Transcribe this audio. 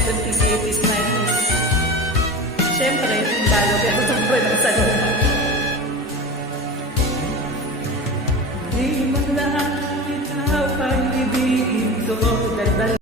70s, 80s, 90s. Siyempre, bago kaya ako itong pwede sa luma. Di man lang ikaw pag-ibigin ko, dagdag